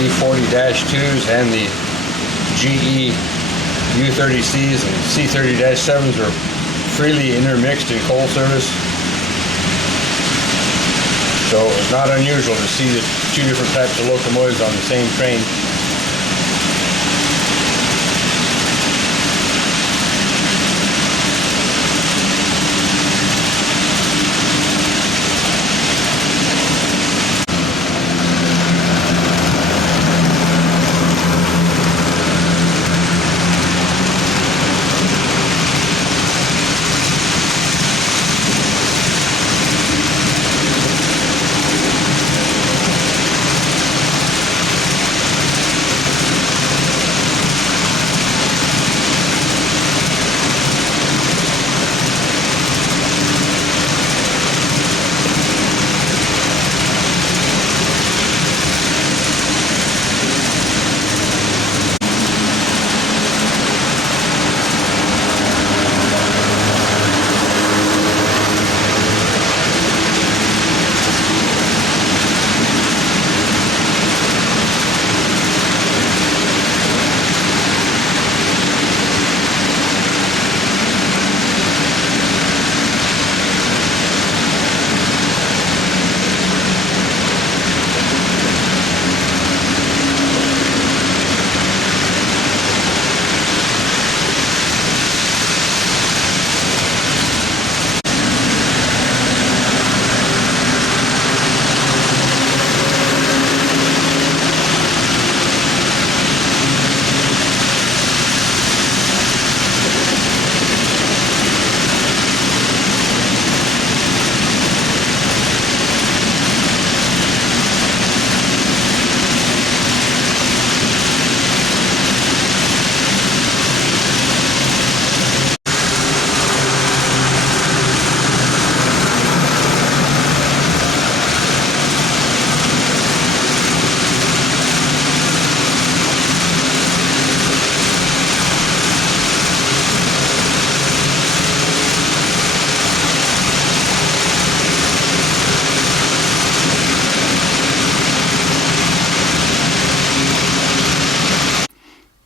E40-2s and the GE U30Cs and C30-7s are freely intermixed in coal service. So it's not unusual to see the two different types of locomotives on the same train.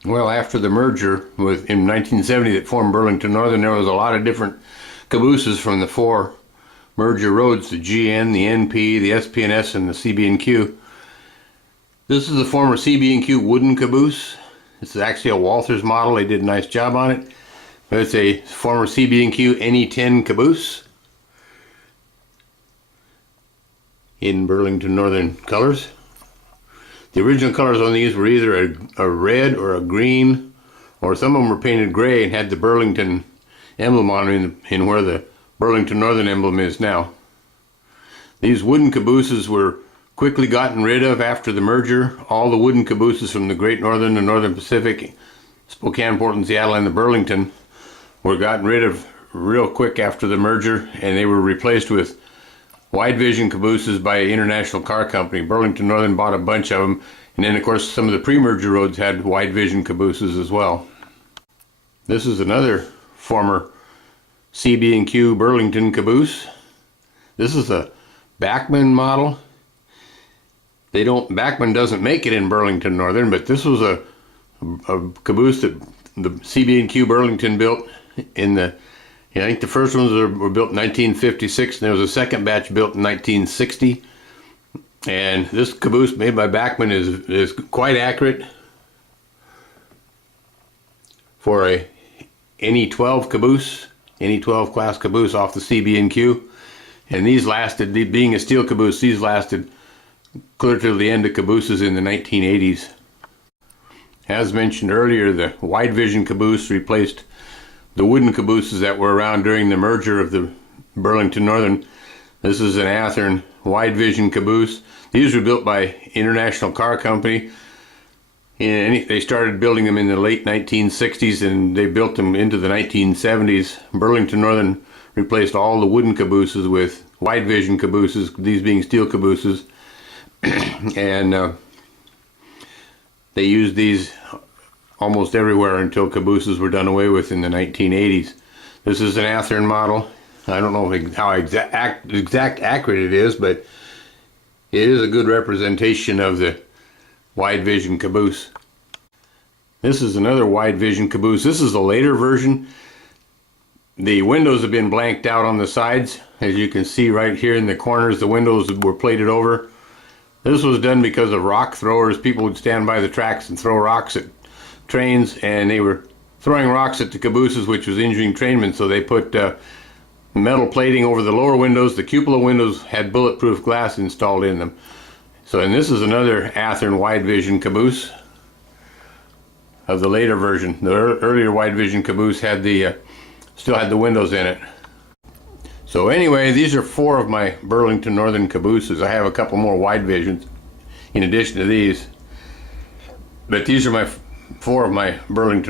Well, after the merger in 1970 that formed Burlington Northern, there was a lot of different cabooses from the four merger roads, the GN, the NP, the SP&S, and the CB&Q. This is the former CB&Q wooden caboose. It's actually a Walthers model. They did a nice job on it. But it's a former CB&Q NE10 caboose in Burlington Northern colors. The original colors on these were either a red or a green, or some of them were painted gray and had the Burlington emblem on them in where the Burlington Northern emblem is now. These wooden cabooses were quickly gotten rid of after the merger. All the wooden cabooses from the Great Northern, the Northern Pacific, Spokane, Portland, Seattle, and the Burlington were gotten rid of real quick after the merger, and they were replaced with wide vision cabooses by an international car company. Burlington Northern bought a bunch of them, and then of course some of the pre-merger roads had wide vision cabooses as well. This is another former CB&Q Burlington caboose. This is a Bachmann model. Bachmann doesn't make it in Burlington Northern, but this was a caboose that the CB&Q Burlington built in the, I think the first ones were built in 1956, and there was a second batch built in 1960. And this caboose made by Bachmann is quite accurate for a NE12 caboose, NE12 class caboose off the CB&Q. And these lasted, being a steel caboose, these lasted clear to the end of cabooses in the 1980s. As mentioned earlier, the wide vision caboose replaced the wooden cabooses that were around during the merger of the Burlington Northern. This is an Athearn wide vision caboose. These were built by International Car Company, and they started building them in the late 1960s, and they built them into the 1970s. Burlington Northern replaced all the wooden cabooses with wide vision cabooses, these being steel cabooses. And they used these almost everywhere until cabooses were done away with in the 1980s. This is an Athearn model. I don't know how exact accurate it is, but it is a good representation of the wide vision caboose. This is another wide vision caboose. This is a later version. The windows have been blanked out on the sides. As you can see right here in the corners, the windows were plated over. This was done because of rock throwers. People would stand by the tracks and throw rocks at trains, and they were throwing rocks at the cabooses, which was injuring trainmen, so they put metal plating over the lower windows. The cupola windows had bulletproof glass installed in them. And this is another Athearn wide vision caboose of the later version. The earlier wide vision caboose had the still had the windows in it. So anyway, these are 4 of my Burlington Northern cabooses. I have a couple more wide visions in addition to these, but these are 4 of my Burlington